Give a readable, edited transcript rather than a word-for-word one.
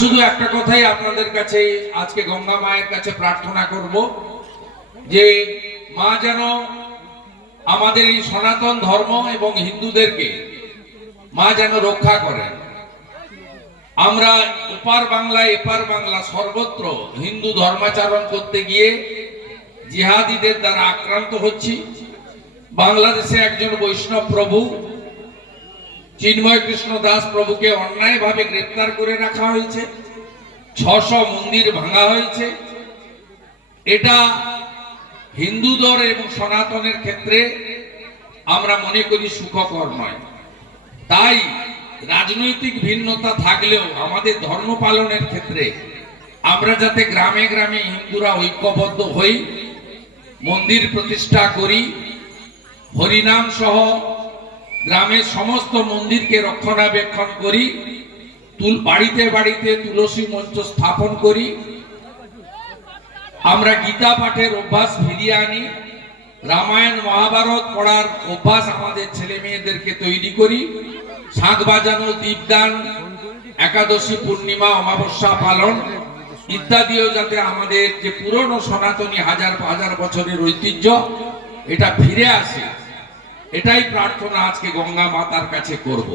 শুধু একটা কথাই আপনাদের কাছে আজকে গঙ্গা মায়ের কাছে প্রার্থনা করব যে মা যেন আমাদের এই সনাতন ধর্ম এবং হিন্দুদেরকে মা যেন রক্ষা করেন। আমরা ওপার বাংলা এপার বাংলা সর্বত্র হিন্দু ধর্মাচরণ করতে গিয়ে জিহাদিদের দ্বারা আক্রান্ত হচ্ছি। বাংলাদেশে একজন বৈষ্ণব প্রভু চিন্ময় কৃষ্ণ দাস প্রভুকে অন্যায়ভাবে গ্রেফতার করে রাখা হয়েছে, 600 মন্দির ভাঙা হয়েছে। এটা হিন্দুদের এবং সনাতনের ক্ষেত্রে আমরা মনে করি সুখকর নয়। তাই রাজনৈতিক ভিন্নতা থাকলেও আমাদের ধর্ম পালনের ক্ষেত্রে আমরা যাতে গ্রামে গ্রামে হিন্দুরা ঐক্যবদ্ধ হই, মন্দির প্রতিষ্ঠা করি, হরিনাম সহ গ্রামের সমস্ত মন্দিরকে রক্ষণাবেক্ষণ করি, বাড়িতে বাড়িতে তুলসী মঞ্চ স্থাপন করি, আমরা গীতা পাঠের অভ্যাস ফিরিয়ে আনি, রামায়ণ মহাভারত পড়ার অভ্যাস আমাদের ছেলে মেয়েদেরকে তৈরি করি, শাঁখ বাজানো, দীপদান, একাদশী, পূর্ণিমা, অমাবস্যা পালন ইত্যাদিও যাতে আমাদের যে পুরনো সনাতনী হাজার হাজার বছরের ঐতিহ্য এটা ফিরে আসে, এটাই প্রার্থনা আজকে গঙ্গা মাতার কাছে করব।